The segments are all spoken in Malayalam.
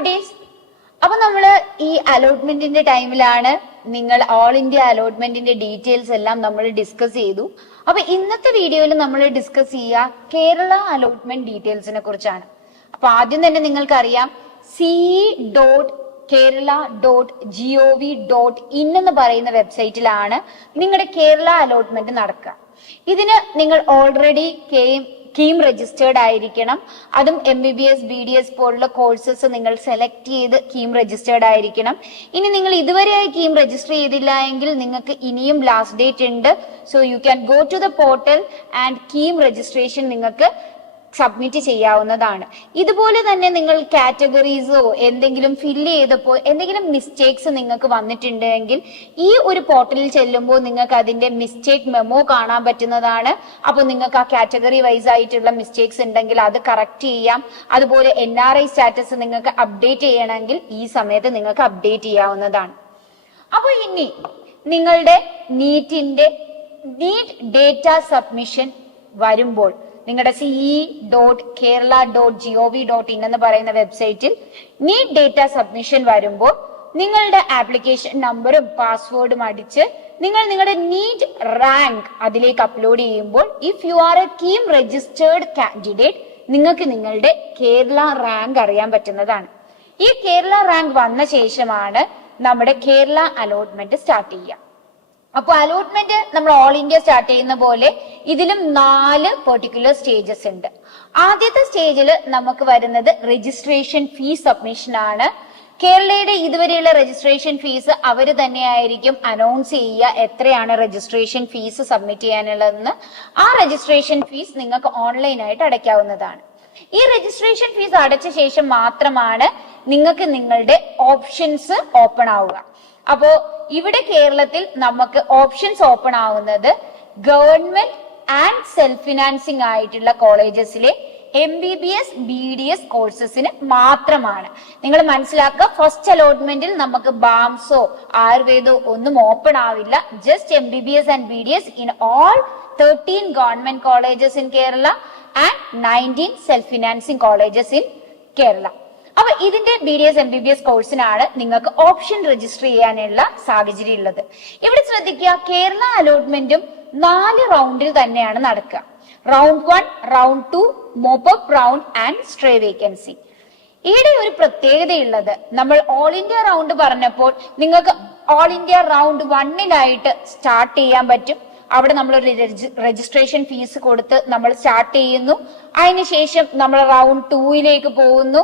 കുട്ടീസ്, അപ്പൊ നമ്മള് ഈ അലോട്ട്മെന്റിന്റെ ടൈമിലാണ് നിങ്ങൾ ഓൾ ഇന്ത്യ അലോട്ട്മെന്റിന്റെ ഡീറ്റെയിൽസ് എല്ലാം നമ്മൾ ഡിസ്കസ് ചെയ്തു. അപ്പൊ ഇന്നത്തെ വീഡിയോയിൽ നമ്മൾ ഡിസ്കസ് ചെയ്യുക കേരള അലോട്ട്മെന്റ് ഡീറ്റെയിൽസിനെ കുറിച്ചാണ്. അപ്പൊ ആദ്യം തന്നെ നിങ്ങൾക്കറിയാം ce.kerala.gov.in എന്ന് പറയുന്ന വെബ്സൈറ്റിലാണ് നിങ്ങളുടെ കേരള അലോട്ട്മെന്റ് നടക്കുക. ഇതിന് നിങ്ങൾ ഓൾറെഡി കീം രജിസ്റ്റേർഡ് ആയിരിക്കണം. അതും MBBS BDS പോലുള്ള കോഴ്സസ് നിങ്ങൾ സെലക്ട് ചെയ്ത് കീം രജിസ്റ്റേർഡ് ആയിരിക്കണം. ഇനി നിങ്ങൾ ഇതുവരെയായി കീം രജിസ്റ്റർ ചെയ്തില്ല എങ്കിൽ നിങ്ങൾക്ക് ഇനിയും ലാസ്റ്റ് ഡേറ്റ് ഉണ്ട്. So you can go to the portal and KEAM registration നിങ്ങൾക്ക് സബ്മിറ്റ് ചെയ്യാവുന്നതാണ്. ഇതുപോലെ തന്നെ നിങ്ങൾ കാറ്റഗറീസോ എന്തെങ്കിലും ഫില്ല് ചെയ്തപ്പോൾ എന്തെങ്കിലും മിസ്റ്റേക്സ് നിങ്ങൾക്ക് വന്നിട്ടുണ്ടെങ്കിൽ ഈ ഒരു പോർട്ടലിൽ ചെല്ലുമ്പോൾ നിങ്ങൾക്ക് അതിന്റെ മിസ്റ്റേക്ക് മെമ്മോ കാണാൻ പറ്റുന്നതാണ്. അപ്പോൾ നിങ്ങൾക്ക് ആ കാറ്റഗറി വൈസ് ആയിട്ടുള്ള മിസ്റ്റേക്സ് ഉണ്ടെങ്കിൽ അത് കറക്റ്റ് ചെയ്യാം. അതുപോലെ NRI സ്റ്റാറ്റസ് നിങ്ങൾക്ക് അപ്ഡേറ്റ് ചെയ്യണമെങ്കിൽ ഈ സമയത്ത് നിങ്ങൾക്ക് അപ്ഡേറ്റ് ചെയ്യാവുന്നതാണ്. അപ്പോൾ ഇനി നിങ്ങളുടെ നീറ്റ് ഡേറ്റ സബ്മിഷൻ വരുമ്പോൾ നിങ്ങളുടെ ce.kerala.gov.in എന്ന് പറയുന്ന വെബ്സൈറ്റിൽ നീറ്റ് ഡേറ്റ സബ്മിഷൻ വരുമ്പോൾ നിങ്ങളുടെ ആപ്ലിക്കേഷൻ നമ്പറും പാസ്വേഡും അടിച്ച് നിങ്ങൾ നിങ്ങളുടെ നീറ്റ് റാങ്ക് അതിലേക്ക് അപ്ലോഡ് ചെയ്യുമ്പോൾ if you are A KEAM registered candidate നിങ്ങൾക്ക് നിങ്ങളുടെ കേരള റാങ്ക് അറിയാൻ പറ്റുന്നതാണ്. ഈ കേരള റാങ്ക് വന്ന ശേഷമാണ് നമ്മുടെ കേരള അലോട്ട്മെന്റ് സ്റ്റാർട്ട് ചെയ്യുക. അപ്പൊ അലോട്ട്മെന്റ് നമ്മൾ ഓൾ ഇന്ത്യ സ്റ്റാർട്ട് ചെയ്യുന്ന പോലെ ഇതിലും 4 പെർട്ടിക്കുലർ സ്റ്റേജസ് ഉണ്ട്. ആദ്യത്തെ സ്റ്റേജിൽ നമുക്ക് വരുന്നത് രജിസ്ട്രേഷൻ ഫീസ് സബ്മിഷൻ ആണ്. കേരളയുടെ ഇതുവരെയുള്ള രജിസ്ട്രേഷൻ ഫീസ് അവര് തന്നെയായിരിക്കും അനൗൺസ് ചെയ്യുക എത്രയാണ് രജിസ്ട്രേഷൻ ഫീസ് സബ്മിറ്റ് ചെയ്യാനുള്ളതെന്ന്. ആ രജിസ്ട്രേഷൻ ഫീസ് നിങ്ങൾക്ക് ഓൺലൈനായിട്ട് അടയ്ക്കാവുന്നതാണ്. ഈ രജിസ്ട്രേഷൻ ഫീസ് അടച്ച ശേഷം മാത്രമാണ് നിങ്ങൾക്ക് നിങ്ങളുടെ ഓപ്ഷൻസ് ഓപ്പൺ ആവുക. അപ്പോ ഇവിടെ കേരളത്തിൽ നമുക്ക് ഓപ്ഷൻസ് ഓപ്പൺ ആവുന്നത് ഗവൺമെന്റ് ആൻഡ് സെൽഫ് ഫിനാൻസിങ് ആയിട്ടുള്ള കോളേജസിലെ MBBS BDS കോഴ്സസിന് മാത്രമാണ്. നിങ്ങൾ മനസ്സിലാക്കുക, ഫസ്റ്റ് അലോട്ട്മെന്റിൽ നമുക്ക് ബാംസോ ആയുർവേദോ ഒന്നും ഓപ്പൺ ആവില്ല. Just MBBS and BDS in all 13 government colleges in Kerala and 19 self financing colleges in Kerala. അപ്പൊ ഇതിന്റെ BDS MBBS കോഴ്സിനാണ് നിങ്ങൾക്ക് ഓപ്ഷൻ രജിസ്റ്റർ ചെയ്യാനുള്ള സാഹചര്യം ഉള്ളത്. ഇവിടെ ശ്രദ്ധിക്കുക, കേരള അലോട്ട്മെന്റും 4 റൗണ്ടിൽ തന്നെയാണ് നടക്കുക. Round 1, round 2, mop-up round and stray vacancy. ഇവിടെ ഒരു പ്രത്യേകതയുള്ളത്, നമ്മൾ ഓൾ ഇന്ത്യ റൗണ്ട് പറഞ്ഞപ്പോൾ നിങ്ങൾക്ക് ഓൾ ഇന്ത്യ റൗണ്ട് 1ലായിട്ട് സ്റ്റാർട്ട് ചെയ്യാൻ പറ്റും. അവിടെ നമ്മൾ ഒരു രജിസ്ട്രേഷൻ ഫീസ് കൊടുത്ത് നമ്മൾ സ്റ്റാർട്ട് ചെയ്യുന്നു. അതിനുശേഷം നമ്മൾ റൗണ്ട് 2ലേക്ക് പോകുന്നു.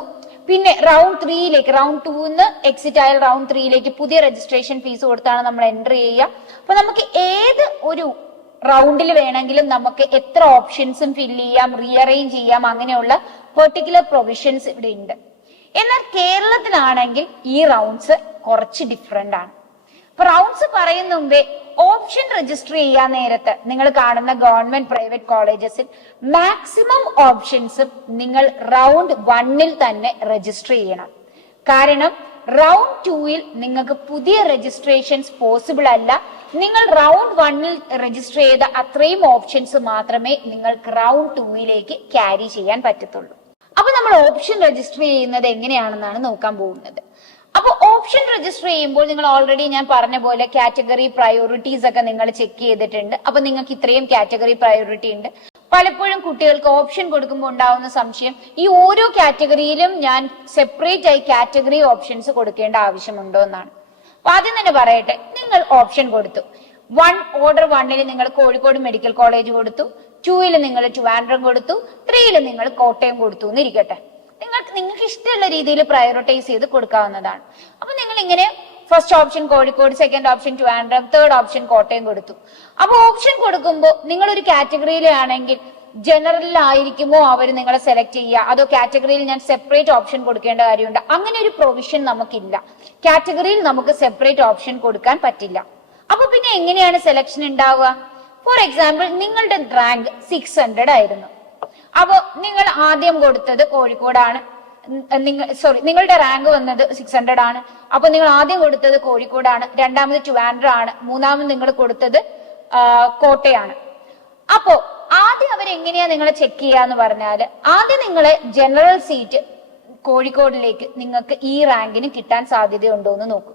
പിന്നെ റൗണ്ട് 3ലേക്ക്, റൗണ്ട് 2ന്ന് എക്സിറ്റ് ആയ റൗണ്ട് 3ലേക്ക് പുതിയ രജിസ്ട്രേഷൻ ഫീസ് കൊടുത്താണ് നമ്മൾ എൻ്റർ ചെയ്യുക. അപ്പൊ നമുക്ക് ഏത് ഒരു റൗണ്ടിൽ വേണമെങ്കിലും നമുക്ക് എത്ര ഓപ്ഷൻസും ഫില്ല് ചെയ്യാം, റീഅറേഞ്ച് ചെയ്യാം. അങ്ങനെയുള്ള പെർട്ടിക്കുലർ പ്രൊവിഷൻസ് ഇവിടെ ഉണ്ട്. എന്നാൽ കേരളത്തിലാണെങ്കിൽ ഈ റൗണ്ട്സ് കുറച്ച് ഡിഫറെന്റ് ആണ്. അപ്പൊ റൗണ്ട്സ് പറയുന്ന മുമ്പേ ഓപ്ഷൻ രജിസ്റ്റർ ചെയ്യാൻ നേരത്ത് നിങ്ങൾ കാണുന്ന ഗവൺമെന്റ് പ്രൈവറ്റ് കോളേജസിൽ മാക്സിമം ഓപ്ഷൻസും നിങ്ങൾ റൗണ്ട് 1ൽ തന്നെ രജിസ്റ്റർ ചെയ്യണം. കാരണം റൗണ്ട് 2ൽ നിങ്ങൾക്ക് പുതിയ രജിസ്ട്രേഷൻസ് പോസിബിൾ അല്ല. നിങ്ങൾ റൗണ്ട് 1ൽ രജിസ്റ്റർ ചെയ്ത അത്രയും ഓപ്ഷൻസ് മാത്രമേ നിങ്ങൾക്ക് റൗണ്ട് 2ലേക്ക് ക്യാരി ചെയ്യാൻ പറ്റത്തുള്ളൂ. അപ്പൊ നമ്മൾ ഓപ്ഷൻ രജിസ്റ്റർ ചെയ്യുന്നത് എങ്ങനെയാണെന്നാണ് നോക്കാൻ പോകുന്നത്. അപ്പൊ ഓപ്ഷൻ രജിസ്റ്റർ ചെയ്യുമ്പോൾ നിങ്ങൾ ഓൾറെഡി ഞാൻ പറഞ്ഞ പോലെ കാറ്റഗറി പ്രയോറിറ്റീസ് ഒക്കെ നിങ്ങൾ ചെക്ക് ചെയ്തിട്ടുണ്ട്. അപ്പൊ നിങ്ങൾക്ക് ഇത്രയും കാറ്റഗറി പ്രയോറിറ്റി ഉണ്ട്. പലപ്പോഴും കുട്ടികൾക്ക് ഓപ്ഷൻ കൊടുക്കുമ്പോൾ ഉണ്ടാവുന്ന സംശയം, ഈ ഓരോ കാറ്റഗറിയിലും ഞാൻ സെപ്പറേറ്റ് ആയി കാറ്റഗറി ഓപ്ഷൻസ് കൊടുക്കേണ്ട ആവശ്യമുണ്ടോ എന്നാണ്. അപ്പൊ ആദ്യം തന്നെ പറയട്ടെ, നിങ്ങൾ ഓപ്ഷൻ കൊടുത്തു. ഓർഡർ 1ൽ നിങ്ങൾ കോഴിക്കോട് മെഡിക്കൽ കോളേജ് കൊടുത്തു, 2ൽ നിങ്ങൾ ട്രിവാൻഡ്രം കൊടുത്തു, 3ൽ നിങ്ങൾ കോട്ടയം കൊടുത്തു എന്നിരിക്കട്ടെ. നിങ്ങൾക്ക് ഇഷ്ടമുള്ള രീതിയിൽ പ്രയോറിറ്റൈസ് ചെയ്ത് കൊടുക്കാവുന്നതാണ്. അപ്പൊ നിങ്ങൾ ഇങ്ങനെ first option Kozhikode, second option Trivandrum, third option Kottayam കൊടുത്തു. അപ്പൊ ഓപ്ഷൻ കൊടുക്കുമ്പോൾ നിങ്ങൾ ഒരു കാറ്റഗറിയിലാണെങ്കിൽ ജനറലിലായിരിക്കുമോ അവർ നിങ്ങളെ സെലക്ട് ചെയ്യുക, അതോ കാറ്റഗറിയിൽ ഞാൻ സെപ്പറേറ്റ് ഓപ്ഷൻ കൊടുക്കേണ്ട കാര്യമുണ്ട്? അങ്ങനെ ഒരു പ്രൊവിഷൻ നമുക്കില്ല. കാറ്റഗറിയിൽ നമുക്ക് സെപ്പറേറ്റ് ഓപ്ഷൻ കൊടുക്കാൻ പറ്റില്ല. അപ്പൊ പിന്നെ എങ്ങനെയാണ് സെലക്ഷൻ ഉണ്ടാവുക? ഫോർ എക്സാമ്പിൾ, നിങ്ങളുടെ റാങ്ക് 600 ആയിരുന്നു. അപ്പൊ നിങ്ങൾ ആദ്യം കൊടുത്തത് കോഴിക്കോടാണ്. നിങ്ങളുടെ റാങ്ക് വന്നത് 600 ആണ്. അപ്പൊ നിങ്ങൾ ആദ്യം കൊടുത്തത് കോഴിക്കോടാണ്, രണ്ടാമത് ട്രിവാൻഡ്രം ആണ്, മൂന്നാമത് നിങ്ങൾ കൊടുത്തത് കോട്ടയാണ്. അപ്പോ ആദ്യം അവരെങ്ങനെയാ നിങ്ങളെ ചെക്ക് ചെയ്യാന്ന് പറഞ്ഞാല്, ആദ്യം നിങ്ങളെ ജനറൽ സീറ്റ് കോഴിക്കോടിലേക്ക് നിങ്ങൾക്ക് ഈ റാങ്കിന് കിട്ടാൻ സാധ്യതയുണ്ടോ എന്ന് നോക്കും.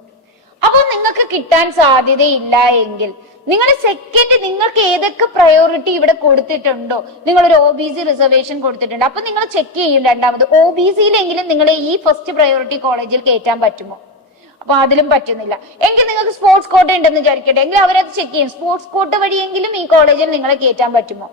അപ്പോൾ നിങ്ങൾക്ക് കിട്ടാൻ സാധ്യതയില്ല എങ്കിൽ നിങ്ങൾ സെക്കൻഡ് നിങ്ങൾക്ക് ഏതൊക്കെ പ്രയോറിറ്റി ഇവിടെ കൊടുത്തിട്ടുണ്ടോ, നിങ്ങളൊരു OBC റിസർവേഷൻ കൊടുത്തിട്ടുണ്ട്, അപ്പൊ നിങ്ങൾ ചെക്ക് ചെയ്യും രണ്ടാമത് OBCയിലെങ്കിലും നിങ്ങളെ ഈ ഫസ്റ്റ് പ്രയോറിറ്റി കോളേജിൽ കയറ്റാൻ പറ്റുമോ. അപ്പൊ അതിലും പറ്റുന്നില്ല എങ്കിൽ നിങ്ങൾക്ക് സ്പോർട്സ് കോട്ട ഉണ്ടെന്ന് വിചാരിക്കട്ടെ, എങ്കിൽ അവരത് ചെക്ക് ചെയ്യും, സ്പോർട്സ് കോട്ട വഴിയെങ്കിലും ഈ കോളേജിൽ നിങ്ങളെ കയറ്റാൻ പറ്റുമോ.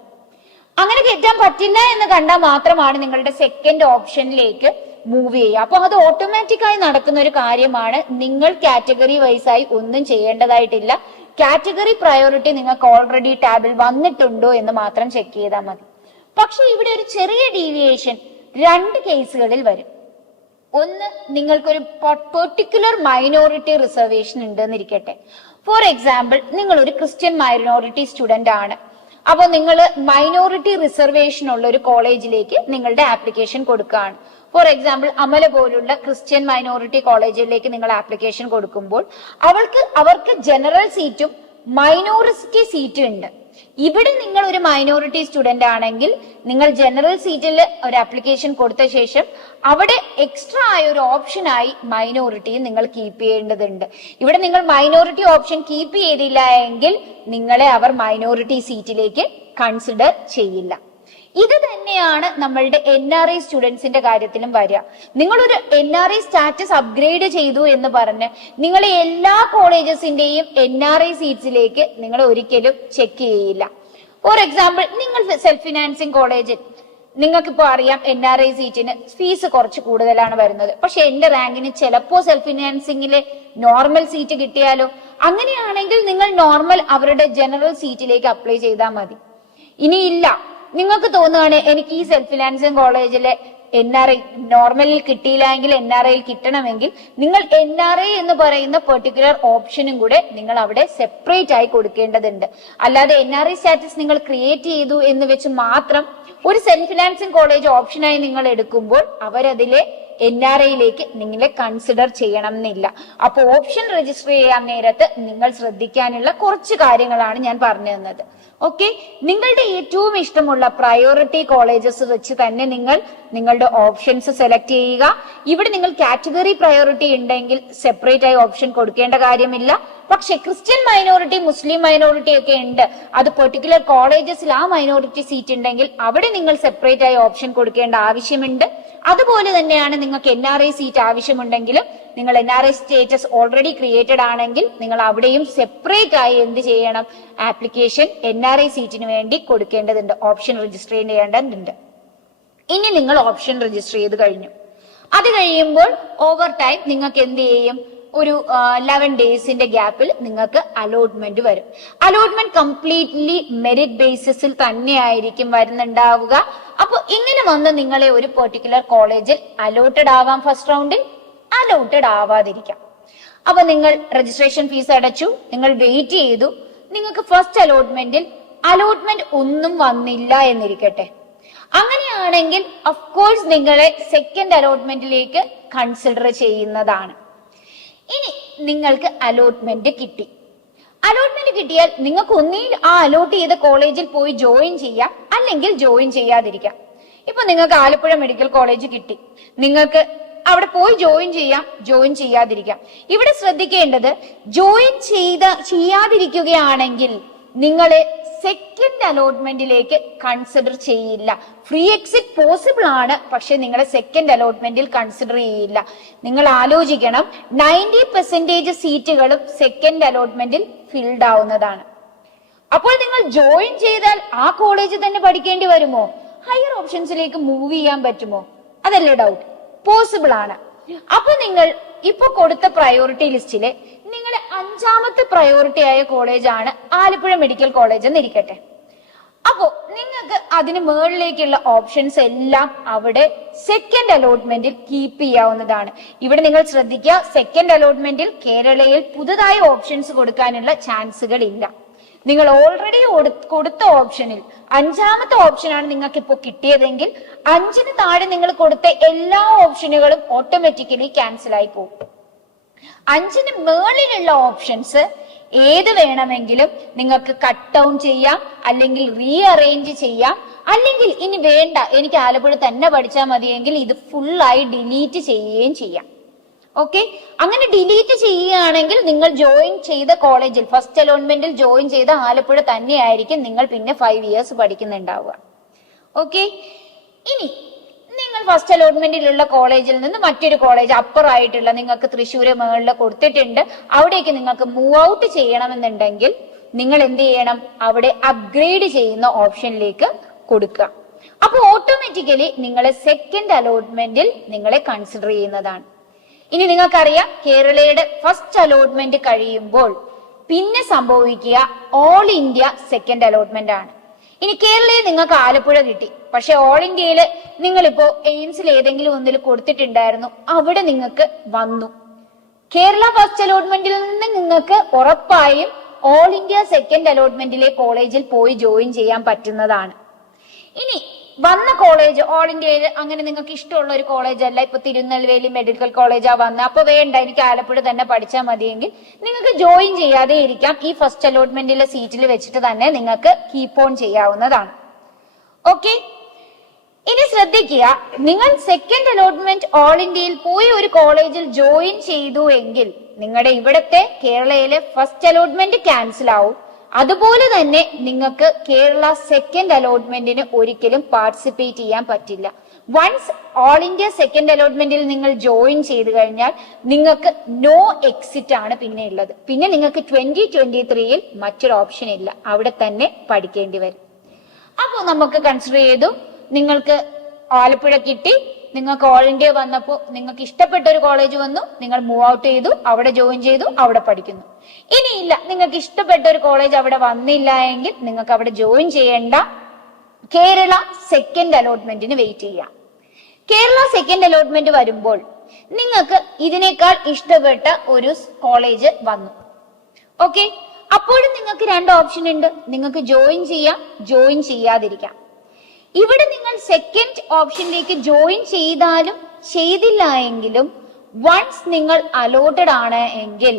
അങ്ങനെ കയറ്റാൻ പറ്റില്ല എന്ന് കണ്ടാൽ മാത്രമാണ് നിങ്ങളുടെ സെക്കൻഡ് ഓപ്ഷനിലേക്ക് മൂവ് ചെയ്യുക. അപ്പൊ അത് ഓട്ടോമാറ്റിക്കായി നടക്കുന്ന ഒരു കാര്യമാണ്. നിങ്ങൾ കാറ്റഗറി വൈസായി ഒന്നും ചെയ്യേണ്ടതായിട്ടില്ല. കാറ്റഗറി പ്രയോറിറ്റി നിങ്ങൾക്ക് ഓൾറെഡി ടാബിൽ വന്നിട്ടുണ്ടോ എന്ന് മാത്രം ചെക്ക് ചെയ്താൽ മതി. പക്ഷെ ഇവിടെ ഒരു ചെറിയ ഡീവിയേഷൻ 2 കേസുകളിൽ വരും. ഒന്ന്, നിങ്ങൾക്കൊരു പെർട്ടിക്കുലർ മൈനോറിറ്റി റിസർവേഷൻ ഉണ്ടെന്നിരിക്കട്ടെ. ഫോർ എക്സാമ്പിൾ, നിങ്ങൾ ഒരു ക്രിസ്ത്യൻ മൈനോറിറ്റി സ്റ്റുഡന്റ് ആണ്. അപ്പൊ നിങ്ങൾ മൈനോറിറ്റി റിസർവേഷൻ ഉള്ള ഒരു കോളേജിലേക്ക് നിങ്ങളുടെ ആപ്ലിക്കേഷൻ കൊടുക്കുകയാണ്. ഫോർ എക്സാമ്പിൾ, അമല പോലുള്ള ക്രിസ്ത്യൻ മൈനോറിറ്റി കോളേജിലേക്ക് നിങ്ങൾ ആപ്ലിക്കേഷൻ കൊടുക്കുമ്പോൾ അവർക്ക് ജനറൽ സീറ്റും മൈനോറിറ്റി സീറ്റും ഉണ്ട്. ഇവിടെ നിങ്ങൾ ഒരു മൈനോറിറ്റി സ്റ്റുഡന്റ് ആണെങ്കിൽ നിങ്ങൾ ജനറൽ സീറ്റിൽ ഒരു ആപ്ലിക്കേഷൻ കൊടുത്ത ശേഷം അവിടെ എക്സ്ട്രാ ആയ ഒരു ഓപ്ഷനായി മൈനോറിറ്റിയും നിങ്ങൾ കീപ്പ് ചെയ്യേണ്ടതുണ്ട്. ഇവിടെ നിങ്ങൾ മൈനോറിറ്റി ഓപ്ഷൻ കീപ്പ് ചെയ്തില്ല എങ്കിൽ നിങ്ങളെ അവർ മൈനോറിറ്റി സീറ്റിലേക്ക് കൺസിഡർ ചെയ്യില്ല. ഇത് തന്നെയാണ് നമ്മളുടെ NRI സ്റ്റുഡൻസിന്റെ കാര്യത്തിലും വരിക. നിങ്ങളൊരു NRI സ്റ്റാറ്റസ് അപ്ഗ്രേഡ് ചെയ്തു എന്ന് പറഞ്ഞ് നിങ്ങളെ എല്ലാ കോളേജസിന്റെയും NRI സീറ്റ്സിലേക്ക് നിങ്ങൾ ഒരിക്കലും ചെക്ക് ചെയ്യില്ല. ഫോർ എക്സാമ്പിൾ, നിങ്ങൾ സെൽഫ് ഫിനാൻസിങ് കോളേജിൽ നിങ്ങൾക്കിപ്പോ അറിയാം NRI സീറ്റിന് ഫീസ് കുറച്ച് കൂടുതലാണ് വരുന്നത്. പക്ഷെ എന്റെ റാങ്കിന് ചിലപ്പോ സെൽഫ് ഫിനാൻസിങ്ങില് നോർമൽ സീറ്റ് കിട്ടിയാലോ. അങ്ങനെയാണെങ്കിൽ നിങ്ങൾ നോർമൽ അവരുടെ ജനറൽ സീറ്റിലേക്ക് അപ്ലൈ ചെയ്താൽ മതി. ഇനിയില്ല, നിങ്ങൾക്ക് തോന്നുകയാണ് എനിക്ക് ഈ സെൽഫ് ഫിനാൻസിങ് കോളേജിലെ NRI നോർമലിൽ കിട്ടിയില്ല എങ്കിൽ NRIയിൽ കിട്ടണമെങ്കിൽ നിങ്ങൾ NRI എന്ന് പറയുന്ന പെർട്ടിക്കുലർ ഓപ്ഷനും കൂടെ നിങ്ങൾ അവിടെ സെപ്പറേറ്റ് ആയി കൊടുക്കേണ്ടതുണ്ട്. അല്ലാതെ NRI സ്റ്റാറ്റസ് നിങ്ങൾ ക്രിയേറ്റ് ചെയ്തു എന്ന് വെച്ച് മാത്രം ഒരു സെൽഫ് ഫിനാൻസിങ് കോളേജ് ഓപ്ഷനായി നിങ്ങൾ എടുക്കുമ്പോൾ അവരതിലെ NRIയിലേക്ക് നിങ്ങളെ കൺസിഡർ ചെയ്യണം എന്നില്ല. അപ്പൊ ഓപ്ഷൻ രജിസ്റ്റർ ചെയ്യാൻ നേരത്ത് നിങ്ങൾ ശ്രദ്ധിക്കാനുള്ള കുറച്ച് കാര്യങ്ങളാണ് ഞാൻ പറഞ്ഞു തന്നത്. ഓക്കെ, നിങ്ങളുടെ ഏറ്റവും ഇഷ്ടമുള്ള പ്രയോറിറ്റി കോളേജസ് വെച്ച് തന്നെ നിങ്ങൾ നിങ്ങളുടെ ഓപ്ഷൻസ് സെലക്ട് ചെയ്യുക. ഇവിടെ നിങ്ങൾ കാറ്റഗറി പ്രയോറിറ്റി ഉണ്ടെങ്കിൽ സെപ്പറേറ്റ് ആയി ഓപ്ഷൻ കൊടുക്കേണ്ട കാര്യമില്ല. പക്ഷെ ക്രിസ്ത്യൻ മൈനോറിറ്റി, മുസ്ലിം മൈനോറിറ്റി ഒക്കെ ഉണ്ട്, അത് പെർട്ടിക്കുലർ കോളേജസിൽ ആ മൈനോറിറ്റി സീറ്റ് ഉണ്ടെങ്കിൽ അവിടെ നിങ്ങൾ സെപ്പറേറ്റ് ആയി ഓപ്ഷൻ കൊടുക്കേണ്ട ആവശ്യമുണ്ട്. അതുപോലെ തന്നെയാണ് നിങ്ങൾക്ക് NRI സീറ്റ് ആവശ്യമുണ്ടെങ്കിലും നിങ്ങൾ NRI സ്റ്റേറ്റസ് ഓൾറെഡി ക്രിയേറ്റഡ് ആണെങ്കിൽ നിങ്ങൾ അവിടെയും സെപ്പറേറ്റ് ആയി എന്ത് ചെയ്യണം, ആപ്ലിക്കേഷൻ NRI സീറ്റിന് വേണ്ടി കൊടുക്കേണ്ടതുണ്ട്, ഓപ്ഷൻ രജിസ്റ്റർ ചെയ്യേണ്ടതുണ്ട്. ഇനി നിങ്ങൾ ഓപ്ഷൻ രജിസ്റ്റർ ചെയ്ത് കഴിഞ്ഞു. അത് കഴിയുമ്പോൾ ഓവർ ടൈം നിങ്ങൾക്ക് എന്ത് ചെയ്യും, ഒരു 11 ഡേയ്സിന്റെ ഗ്യാപ്പിൽ നിങ്ങൾക്ക് അലോട്ട്മെന്റ് വരും. അലോട്ട്മെന്റ് കംപ്ലീറ്റ്ലി മെറിറ്റ് ബേസിസിൽ തന്നെയായിരിക്കും വരുന്നുണ്ടാവുക. അപ്പൊ ഇങ്ങനെ വന്ന് നിങ്ങളെ ഒരു പെർട്ടിക്കുലർ കോളേജിൽ അലോട്ടഡ് ആവാം, ഫസ്റ്റ് റൗണ്ടിൽ അലോട്ടഡ് ആവാതിരിക്കാം. അപ്പൊ നിങ്ങൾ രജിസ്ട്രേഷൻ ഫീസ് അടച്ചു, നിങ്ങൾ വെയിറ്റ് ചെയ്തു, നിങ്ങൾക്ക് ഫസ്റ്റ് അലോട്ട്മെന്റ് ഒന്നും വന്നില്ല എന്നിരിക്കട്ടെ. അങ്ങനെയാണെങ്കിൽ ഓഫ്കോഴ്സ് നിങ്ങളെ സെക്കൻഡ് അലോട്ട്മെന്റിലേക്ക് കൺസിഡർ ചെയ്യുന്നതാണ്. ഇനി നിങ്ങൾക്ക് അലോട്ട്മെന്റ് കിട്ടി. അലോട്ട്മെന്റ് കിട്ടിയാൽ നിങ്ങൾക്ക് ഒന്നിൽ ആ അലോട്ട് ചെയ്ത കോളേജിൽ പോയി ജോയിൻ ചെയ്യാം, അല്ലെങ്കിൽ ജോയിൻ ചെയ്യാതിരിക്കാം. ഇപ്പൊ നിങ്ങൾക്ക് ആലപ്പുഴ മെഡിക്കൽ കോളേജ് കിട്ടി, നിങ്ങൾക്ക് അവിടെ പോയി ജോയിൻ ചെയ്യാം, ജോയിൻ ചെയ്യാതിരിക്കാം. ഇവിടെ ശ്രദ്ധിക്കേണ്ടത്, ജോയിൻ ചെയ്യാതിരിക്കുകയാണെങ്കിൽ നിങ്ങളെ സെക്കൻഡ് അലോട്ട്മെന്റിലേക്ക് കൺസിഡർ ചെയ്യില്ല. ഫ്രീ എക്സിറ്റ് പോസിബിൾ ആണ്, പക്ഷെ നിങ്ങളെ സെക്കൻഡ് അലോട്ട്മെന്റിൽ കൺസിഡർ ചെയ്യില്ല. നിങ്ങൾ ആലോചിക്കണം, 90% സീറ്റുകളും സെക്കൻഡ് അലോട്ട്മെന്റിൽ ഫിൽഡ് ആവുന്നതാണ്. അപ്പോൾ നിങ്ങൾ ജോയിൻ ചെയ്താൽ ആ കോളേജ് തന്നെ പഠിക്കേണ്ടി വരുമോ? ഹയർ ഓപ്ഷൻസിലേക്ക് മൂവ് ചെയ്യാൻ പറ്റുമോ? അതല്ലേ ഡൗട്ട്. പോസിബിൾ ആണ്. അപ്പൊ നിങ്ങൾ ഇപ്പൊ കൊടുത്ത പ്രയോറിറ്റി ലിസ്റ്റില് നിങ്ങളുടെ 5ാമത്തെ പ്രയോറിറ്റി ആയ കോളേജാണ് ആലപ്പുഴ മെഡിക്കൽ കോളേജ് എന്നിരിക്കട്ടെ. അപ്പോ നിങ്ങൾക്ക് അതിന് മുകളിലേക്കുള്ള ഓപ്ഷൻസ് എല്ലാം അവിടെ സെക്കൻഡ് അലോട്ട്മെന്റിൽ കീപ്പ് ചെയ്യാവുന്നതാണ്. ഇവിടെ നിങ്ങൾ ശ്രദ്ധിക്കുക, സെക്കൻഡ് അലോട്ട്മെന്റിൽ കേരളയിൽ പുതുതായി ഓപ്ഷൻസ് കൊടുക്കാനുള്ള ചാൻസുകൾ ഇല്ല. നിങ്ങൾ ഓൾറെഡി കൊടുത്ത ഓപ്ഷനിൽ 5ാമത്തെ ഓപ്ഷനാണ് നിങ്ങൾക്ക് ഇപ്പോൾ കിട്ടിയതെങ്കിൽ 5ന് താഴെ നിങ്ങൾ കൊടുത്ത എല്ലാ ഓപ്ഷനുകളും ഓട്ടോമാറ്റിക്കലി ക്യാൻസൽ ആയി പോകും. 5ന് മുകളിലുള്ള ഓപ്ഷൻസ് ഏത് വേണമെങ്കിലും നിങ്ങൾക്ക് കട്ട് ഡൗൺ ചെയ്യാം, അല്ലെങ്കിൽ റീഅറേഞ്ച് ചെയ്യാം, അല്ലെങ്കിൽ ഇനി വേണ്ട, എനിക്ക് ആലപ്പുഴ തന്നെ പഠിച്ചാൽ മതിയെങ്കിൽ ഇത് ഫുള്ളായി ഡിലീറ്റ് ചെയ്യുകയും ചെയ്യാം. ഓക്കെ, അങ്ങനെ ഡിലീറ്റ് ചെയ്യുകയാണെങ്കിൽ നിങ്ങൾ ജോയിൻ ചെയ്ത കോളേജിൽ ഫസ്റ്റ് അലോട്ട്മെന്റിൽ ജോയിൻ ചെയ്ത ആലപ്പുഴ തന്നെയായിരിക്കും നിങ്ങൾ പിന്നെ 5 ഇയേഴ്സ് പഠിക്കുന്നുണ്ടാവുക. ഓക്കെ, ഇനി നിങ്ങൾ ഫസ്റ്റ് അലോട്ട്മെന്റിലുള്ള കോളേജിൽ നിന്ന് മറ്റൊരു കോളേജ് അപ്പുറമായിട്ടുള്ള നിങ്ങൾക്ക് തൃശ്ശൂര് മുകളിൽ കൊടുത്തിട്ടുണ്ട്, അവിടേക്ക് നിങ്ങൾക്ക് മൂവ് ഔട്ട് ചെയ്യണമെന്നുണ്ടെങ്കിൽ നിങ്ങൾ എന്ത് ചെയ്യണം, അവിടെ അപ്ഗ്രേഡ് ചെയ്യുന്ന ഓപ്ഷനിലേക്ക് കൊടുക്കുക. അപ്പൊ ഓട്ടോമാറ്റിക്കലി നിങ്ങളെ സെക്കൻഡ് അലോട്ട്മെന്റിൽ നിങ്ങളെ കൺസിഡർ ചെയ്യുന്നതാണ്. ഇനി നിങ്ങൾക്കറിയാം കേരളയുടെ ഫസ്റ്റ് അലോട്ട്മെന്റ് കഴിയുമ്പോൾ പിന്നെ സംഭവിക്കുക ഓൾ ഇന്ത്യ സെക്കൻഡ് അലോട്ട്മെന്റ് ആണ്. ഇനി കേരളയിൽ നിങ്ങൾക്ക് ആലപ്പുഴ കിട്ടി, പക്ഷെ ഓൾ ഇന്ത്യയിൽ നിങ്ങളിപ്പോ എയിംസിൽ ഏതെങ്കിലും ഒന്നിൽ കൊടുത്തിട്ടുണ്ടായിരുന്നു, അവിടെ നിങ്ങൾക്ക് വന്നു. കേരള ഫസ്റ്റ് അലോട്ട്മെന്റിൽ നിന്ന് നിങ്ങൾക്ക് ഉറപ്പായും ഓൾ ഇന്ത്യ സെക്കൻഡ് അലോട്ട്മെന്റിലെ കോളേജിൽ പോയി ജോയിൻ ചെയ്യാൻ പറ്റുന്നതാണ്. ഇനി വന്ന കോളേജ് ഓൾ ഇന്ത്യയിൽ അങ്ങനെ നിങ്ങൾക്ക് ഇഷ്ടമുള്ള ഒരു കോളേജ് അല്ല, ഇപ്പൊ തിരുനെൽവേലി മെഡിക്കൽ കോളേജാ വന്നത്, അപ്പൊ വേണ്ട എനിക്ക് ആലപ്പുഴ തന്നെ പഠിച്ചാൽ മതിയെങ്കിൽ നിങ്ങൾക്ക് ജോയിൻ ചെയ്യാതെ ഇരിക്കാം. ഈ ഫസ്റ്റ് അലോട്ട്മെന്റിലെ സീറ്റിൽ വെച്ചിട്ട് തന്നെ നിങ്ങൾക്ക് കീപ്പ് ഓൺ ചെയ്യാവുന്നതാണ്. ഓക്കെ, ഇനി ശ്രദ്ധിക്കുക, നിങ്ങൾ സെക്കൻഡ് അലോട്ട്മെന്റ് ഓൾ ഇന്ത്യയിൽ പോയി ഒരു കോളേജിൽ ജോയിൻ ചെയ്തു എങ്കിൽ നിങ്ങളുടെ ഇവിടത്തെ കേരളയിലെ ഫസ്റ്റ് അലോട്ട്മെന്റ് ക്യാൻസൽ ആവും. അതുപോലെ തന്നെ നിങ്ങൾക്ക് കേരള സെക്കൻഡ് അലോട്ട്മെന്റിന് ഒരിക്കലും പാർട്ടിസിപ്പേറ്റ് ചെയ്യാൻ പറ്റില്ല. വൺസ് ഓൾ ഇന്ത്യ സെക്കൻഡ് അലോട്ട്മെന്റിൽ നിങ്ങൾ ജോയിൻ ചെയ്ത് കഴിഞ്ഞാൽ നിങ്ങൾക്ക് നോ എക്സിറ്റ് ആണ് പിന്നെ ഉള്ളത്. പിന്നെ നിങ്ങൾക്ക് 2023 മറ്റൊരു ഓപ്ഷൻ ഇല്ല, അവിടെ തന്നെ പഠിക്കേണ്ടി വരും. അപ്പോൾ നമുക്ക് കൺസിഡർ ചെയ്തു, നിങ്ങൾക്ക് ആലപ്പുഴ കിട്ടി, നിങ്ങൾക്ക് ഓൾ ഇന്ത്യ വന്നപ്പോൾ നിങ്ങൾക്ക് ഇഷ്ടപ്പെട്ട ഒരു കോളേജ് വന്നു, നിങ്ങൾ മൂവ് ഔട്ട് ചെയ്തു, അവിടെ ജോയിൻ ചെയ്തു, അവിടെ പഠിക്കുന്നു. ഇനിയില്ല, നിങ്ങൾക്ക് ഇഷ്ടപ്പെട്ട ഒരു കോളേജ് അവിടെ വന്നില്ല എങ്കിൽ നിങ്ങൾക്ക് അവിടെ ജോയിൻ ചെയ്യേണ്ട, കേരള സെക്കൻഡ് അലോട്ട്മെന്റിന് വെയിറ്റ് ചെയ്യാം. കേരള സെക്കൻഡ് അലോട്ട്മെന്റ് വരുമ്പോൾ നിങ്ങൾക്ക് ഇതിനേക്കാൾ ഇഷ്ടപ്പെട്ട ഒരു കോളേജ് വന്നു. ഓക്കെ, അപ്പോഴും നിങ്ങൾക്ക് 2 ഓപ്ഷൻ ഉണ്ട്, നിങ്ങൾക്ക് ജോയിൻ ചെയ്യാം, ജോയിൻ ചെയ്യാതിരിക്കാം. ഇവിടെ നിങ്ങൾ സെക്കൻഡ് ഓപ്ഷനിലേക്ക് ജോയിൻ ചെയ്താലും ചെയ്തില്ല എങ്കിലും വൺസ് നിങ്ങൾ അലോട്ടഡ് ആണ് എങ്കിൽ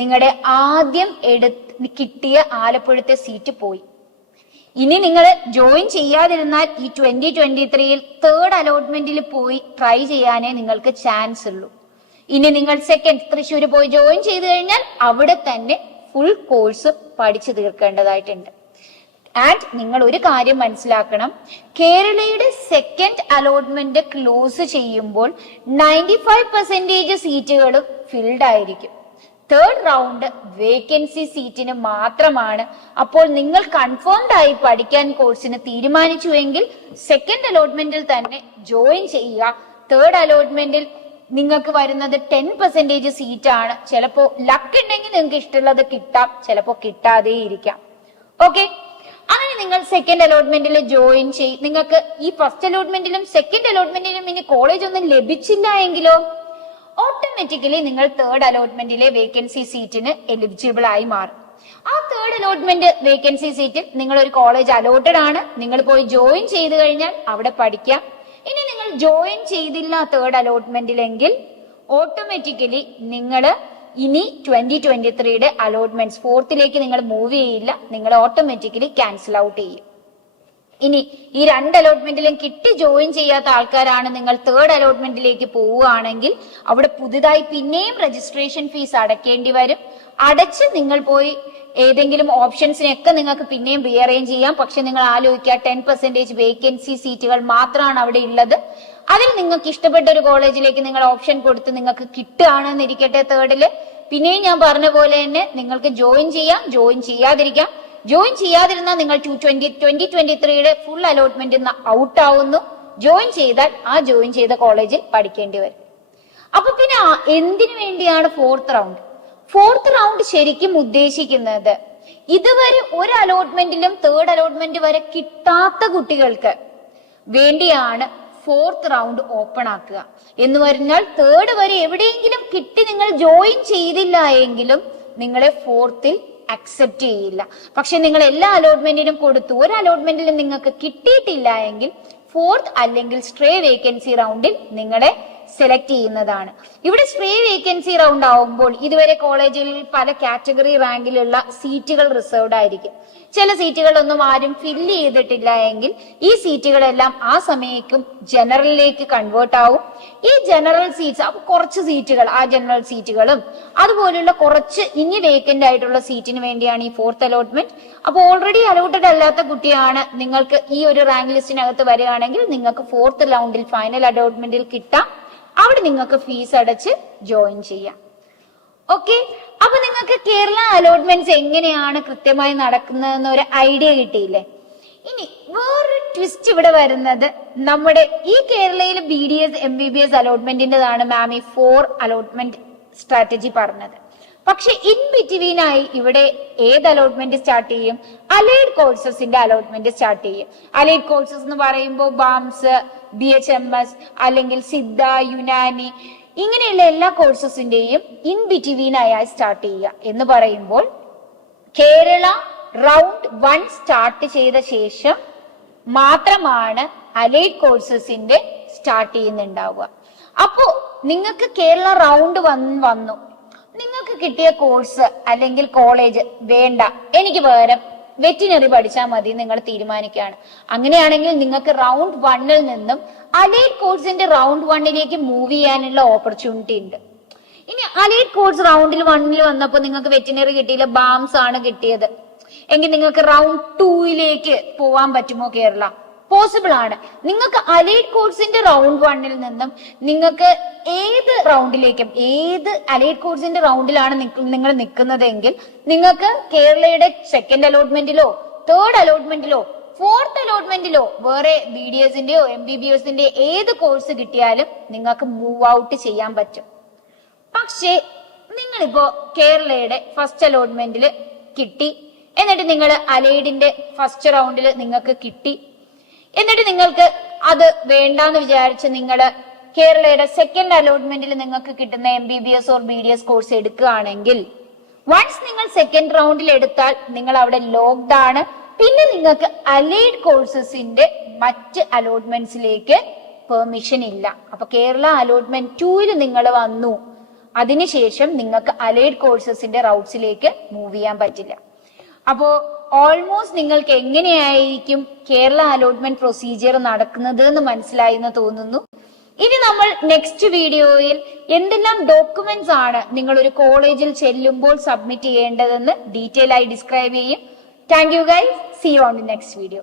നിങ്ങളുടെ ആദ്യം കിട്ടിയ ആലപ്പുഴത്തെ സീറ്റ് പോയി. ഇനി നിങ്ങൾ ജോയിൻ ചെയ്യാതിരുന്നാൽ ഈ 2023 തേർഡ് അലോട്ട്മെന്റിൽ പോയി ട്രൈ ചെയ്യാനേ നിങ്ങൾക്ക് ചാൻസ് ഉള്ളൂ. ഇനി നിങ്ങൾ സെക്കൻഡ് തൃശ്ശൂർ പോയി ജോയിൻ ചെയ്ത് കഴിഞ്ഞാൽ അവിടെ തന്നെ ഫുൾ കോഴ്സ് പഠിച്ചു തീർക്കേണ്ടതായിട്ടുണ്ട്. ആൻഡ് നിങ്ങൾ ഒരു കാര്യം മനസ്സിലാക്കണം, കേരളയുടെ സെക്കൻഡ് അലോട്ട്മെന്റ് ക്ലോസ് ചെയ്യുമ്പോൾ 95% സീറ്റുകൾ ഫിൽഡ് ആയിരിക്കും. തേർഡ് റൗണ്ട് വേക്കൻസി സീറ്റിന് മാത്രമാണ്. അപ്പോൾ നിങ്ങൾ കൺഫേംഡ് ആയി പഠിക്കാൻ കോഴ്സിന് തീരുമാനിച്ചുവെങ്കിൽ സെക്കൻഡ് അലോട്ട്മെന്റിൽ തന്നെ ജോയിൻ ചെയ്യുക. തേർഡ് അലോട്ട്മെന്റിൽ നിങ്ങൾക്ക് വരുന്നത് 10% സീറ്റാണ്. ചിലപ്പോ ലക്ക് ഉണ്ടെങ്കിൽ നിങ്ങൾക്ക് ഇഷ്ടമുള്ളത് കിട്ടാം, ചിലപ്പോ കിട്ടാതെ ഇരിക്കാം. ഓക്കെ, അങ്ങനെ നിങ്ങൾ സെക്കൻഡ് അലോട്ട്മെന്റിൽ ജോയിൻ ചെയ്യും. നിങ്ങൾക്ക് ഈ ഫസ്റ്റ് അലോട്ട്മെന്റിലും സെക്കൻഡ് അലോട്ട്മെന്റിലും ഇനി കോളേജ് ഒന്നും ലഭിച്ചില്ല എങ്കിലോ ഓട്ടോമാറ്റിക്കലി നിങ്ങൾ തേർഡ് അലോട്ട്മെന്റിലെ വേക്കൻസി സീറ്റിന് എലിജിബിൾ ആയി മാറും. ആ തേർഡ് അലോട്ട്മെന്റ് വേക്കൻസി സീറ്റിൽ നിങ്ങൾ ഒരു കോളേജ് അലോട്ടഡ് ആണ്, നിങ്ങൾ പോയി ജോയിൻ ചെയ്ത് കഴിഞ്ഞാൽ അവിടെ പഠിക്കാം. ഇനി നിങ്ങൾ ജോയിൻ ചെയ്തില്ല തേർഡ് അലോട്ട്മെന്റിലെങ്കിൽ ഓട്ടോമാറ്റിക്കലി നിങ്ങൾ ഇനി 2023 അലോട്ട്മെന്റ്സ് ഫോർത്തിലേക്ക് നിങ്ങൾ മൂവ് ചെയ്യില്ല, നിങ്ങൾ ഓട്ടോമാറ്റിക്കലി ക്യാൻസൽ ഔട്ട് ചെയ്യും. ഇനി ഈ 2 അലോട്ട്മെന്റിലും കിട്ടി ജോയിൻ ചെയ്യാത്ത ആൾക്കാരാണ് നിങ്ങൾ തേർഡ് അലോട്ട്മെന്റിലേക്ക് പോവുകയാണെങ്കിൽ അവിടെ പുതുതായി പിന്നെയും രജിസ്ട്രേഷൻ ഫീസ് അടയ്ക്കേണ്ടി വരും. അടച്ച് നിങ്ങൾ പോയി ഏതെങ്കിലും ഓപ്ഷൻസിനൊക്കെ നിങ്ങൾക്ക് പിന്നെയും റീഅറേഞ്ച് ചെയ്യാം. പക്ഷെ നിങ്ങൾ ആലോചിക്കുക, 10% വേക്കൻസി സീറ്റുകൾ മാത്രമാണ് അവിടെ ഉള്ളത്. അതിൽ നിങ്ങൾക്ക് ഇഷ്ടപ്പെട്ട ഒരു കോളേജിലേക്ക് നിങ്ങൾ ഓപ്ഷൻ കൊടുത്ത് നിങ്ങൾക്ക് കിട്ടുകയാണെന്നിരിക്കട്ടെ തേർഡില്, പിന്നെയും ഞാൻ പറഞ്ഞ പോലെ തന്നെ നിങ്ങൾക്ക് ജോയിൻ ചെയ്യാം, ജോയിൻ ചെയ്യാതിരിക്കാം. ജോയിൻ ചെയ്യാതിരുന്നാൽ നിങ്ങൾ 2023 ഫുൾ അലോട്ട്മെന്റ് ഔട്ട് ആവുന്നു. ജോയിൻ ചെയ്താൽ ആ ജോയിൻ ചെയ്ത കോളേജിൽ പഠിക്കേണ്ടി വരും. അപ്പൊ പിന്നെ എന്തിനു വേണ്ടിയാണ് ഫോർത്ത് റൗണ്ട്? ഫോർത്ത് റൗണ്ട് ശരിക്കും ഉദ്ദേശിക്കുന്നത് ഇതുവരെ ഒരു അലോട്ട്മെന്റിലും തേർഡ് അലോട്ട്മെന്റ് വരെ കിട്ടാത്ത കുട്ടികൾക്ക് വേണ്ടിയാണ് ഫോർത്ത് റൗണ്ട് ഓപ്പൺ ആക്കുക. എന്ന് പറഞ്ഞാൽ തേർഡ് വരെ എവിടെയെങ്കിലും കിട്ടി നിങ്ങൾ ജോയിൻ ചെയ്തില്ല എങ്കിലും നിങ്ങളെ ഫോർത്തിൽ അക്സെപ്റ്റ് ചെയ്യില്ല. പക്ഷെ നിങ്ങൾ എല്ലാ അലോട്ട്മെന്റിനും കൊടുത്തു, ഒരു അലോട്ട്മെന്റിലും നിങ്ങൾക്ക് കിട്ടിയിട്ടില്ല എങ്കിൽ ഫോർത്ത് അല്ലെങ്കിൽ സ്ട്രേ വേക്കൻസി റൗണ്ടിൽ നിങ്ങളെ സെലക്ട് ചെയ്യുന്നതാണ്. ഇവിടെ ഫ്രീ വേക്കൻസി റൗണ്ട് ആവുമ്പോൾ ഇതുവരെ കോളേജിൽ പല കാറ്റഗറി റാങ്കിലുള്ള സീറ്റുകൾ റിസർവ്ഡ് ആയിരിക്കും. ചില സീറ്റുകളൊന്നും ആരും ഫില്ല് ചെയ്തിട്ടില്ല എങ്കിൽ ഈ സീറ്റുകളെല്ലാം ആ സമയക്കും ജനറലിലേക്ക് കൺവേർട്ട് ആവും. ഈ ജനറൽ സീറ്റ്സ് കുറച്ച് സീറ്റുകൾ, ആ ജനറൽ സീറ്റുകളും അതുപോലുള്ള കുറച്ച് ഇനി വേക്കന്റ് ആയിട്ടുള്ള സീറ്റിന് വേണ്ടിയാണ് ഈ 4th അലോട്ട്മെന്റ്. അപ്പൊ ഓൾറെഡി അലോട്ടഡ് അല്ലാത്ത കുട്ടിയാണ് നിങ്ങൾക്ക് ഈ ഒരു റാങ്ക് ലിസ്റ്റിനകത്ത് വരികയാണെങ്കിൽ നിങ്ങൾക്ക് 4th റൗണ്ടിൽ ഫൈനൽ അലോട്ട്മെന്റിൽ കിട്ടാം. അവിടെ നിങ്ങൾക്ക് ഫീസ് അടച്ച് ജോയിൻ ചെയ്യാം. ഓക്കെ, അപ്പൊ നിങ്ങൾക്ക് കേരള അലോട്ട്മെന്റ്സ് എങ്ങനെയാണ് കൃത്യമായി നടക്കുന്നതെന്ന് ഒരു ഐഡിയ കിട്ടിയില്ലേ? ഇനി വേറൊരു ട്വിസ്റ്റ് ഇവിടെ വരുന്നത്, നമ്മുടെ ഈ കേരളയിൽ BDS MBBS അലോട്ട്മെന്റിന്റെതാണ് മാം ഈ 4 അലോട്ട്മെന്റ് സ്ട്രാറ്റജി പറഞ്ഞത്. പക്ഷെ ഇൻ ബിറ്റ്വീൻ ആയി ഇവിടെ ഏത് അലോട്ട്മെന്റ് സ്റ്റാർട്ട് ചെയ്യും? അലൈഡ് കോഴ്സസിന്റെ അലോട്ട്മെന്റ് സ്റ്റാർട്ട് ചെയ്യും. അലൈഡ് കോഴ്സസ് എന്ന് പറയുമ്പോൾ ബാംസ്, BHMS അല്ലെങ്കിൽ സിദ്ധ, യുനാനി ഇങ്ങനെയുള്ള എല്ലാ കോഴ്സസിന്റെയും ഇൻ ബിറ്റ്വീൻ ആയി സ്റ്റാർട്ട് ചെയ്യുക എന്ന് പറയുമ്പോൾ കേരള റൗണ്ട് 1 സ്റ്റാർട്ട് ചെയ്ത ശേഷം മാത്രമാണ് അലൈഡ് കോഴ്സസിന്റെ സ്റ്റാർട്ട് ചെയ്യുന്നുണ്ടാവുക. അപ്പോ നിങ്ങൾക്ക് കേരള റൗണ്ട് 1 വന്നു, നിങ്ങൾക്ക് കിട്ടിയ കോഴ്സ് അല്ലെങ്കിൽ കോളേജ് വേണ്ട, എനിക്ക് പകരം വെറ്റിനറി പഠിച്ചാൽ മതി നിങ്ങൾ തീരുമാനിക്കുകയാണ്. അങ്ങനെയാണെങ്കിൽ നിങ്ങൾക്ക് റൗണ്ട് 1ൽ നിന്നും അലൈഡ് കോഴ്സിന്റെ റൗണ്ട് 1ലേക്ക് മൂവ് ചെയ്യാനുള്ള ഓപ്പർച്യൂണിറ്റി ഉണ്ട്. ഇനി അലൈഡ് കോഴ്സ് റൗണ്ടിൽ 1ൽ വന്നപ്പോൾ നിങ്ങൾക്ക് വെറ്റിനറി കിട്ടിയില്ല, ബാംസ് ആണ് കിട്ടിയത് എങ്കിൽ നിങ്ങൾക്ക് റൗണ്ട് 2ലേക്ക് പോവാൻ പറ്റുമോ? കേരള പോസിബിൾ ആണ്. നിങ്ങൾക്ക് അലൈഡ് കോഴ്സിന്റെ റൗണ്ട് 1ൽ നിന്നും നിങ്ങൾക്ക് ഏത് റൗണ്ടിലേക്കും, ഏത് അലൈഡ് കോഴ്സിന്റെ റൗണ്ടിലാണ് നിങ്ങൾ നിൽക്കുന്നതെങ്കിൽ നിങ്ങൾക്ക് കേരളയുടെ 2nd അലോട്ട്മെന്റിലോ 3rd അലോട്ട്മെന്റിലോ 4th അലോട്ട്മെന്റിലോ വേറെ BDSന്റെയോ MBBSന്റെ ഏത് കോഴ്സ് കിട്ടിയാലും നിങ്ങൾക്ക് മൂവ് ഔട്ട് ചെയ്യാൻ പറ്റും. പക്ഷേ നിങ്ങളിപ്പോ കേരളയുടെ 1st അലോട്ട്മെന്റിൽ കിട്ടി, എന്നിട്ട് നിങ്ങൾ അലൈഡിന്റെ 1st റൗണ്ടിൽ നിങ്ങൾക്ക് കിട്ടി, എന്നിട്ട് നിങ്ങൾക്ക് അത് വേണ്ടാന്ന് വിചാരിച്ച് നിങ്ങൾ കേരളയുടെ 2nd അലോട്ട്മെന്റിൽ നിങ്ങൾക്ക് കിട്ടുന്ന MBBS ഓർ BDS കോഴ്സ് എടുക്കുകയാണെങ്കിൽ വൺസ് നിങ്ങൾ 2nd റൗണ്ടിൽ എടുത്താൽ നിങ്ങൾ അവിടെ ലോക്ക്ഡ് ആണ്. പിന്നെ നിങ്ങൾക്ക് അലൈഡ് കോഴ്സസിന്റെ മറ്റ് അലോട്ട്മെന്റ്സിലേക്ക് പെർമിഷൻ ഇല്ല. അപ്പൊ കേരള അലോട്ട്മെന്റ് 2ൽ നിങ്ങൾ വന്നു, അതിനുശേഷം നിങ്ങൾക്ക് അലൈഡ് കോഴ്സസിന്റെ റൗട്ട്സിലേക്ക് മൂവ് ചെയ്യാൻ പറ്റില്ല. അപ്പോ ഓൾമോസ്റ്റ് നിങ്ങൾക്ക് എങ്ങനെയായിരിക്കും കേരള അലോട്ട്മെന്റ് പ്രൊസീജിയർ നടക്കുന്നത് എന്ന് മനസ്സിലായി എന്ന് തോന്നുന്നു. ഇനി നമ്മൾ നെക്സ്റ്റ് വീഡിയോയിൽ എന്തെല്ലാം ഡോക്യുമെന്റ്സ് ആണ് നിങ്ങൾ ഒരു കോളേജിൽ ചെല്ലുമ്പോൾ സബ്മിറ്റ് ചെയ്യേണ്ടതെന്ന് ഡീറ്റെയിൽ ആയി ഡിസ്ക്രൈബ് ചെയ്യും. Thank you guys, see you on the next video.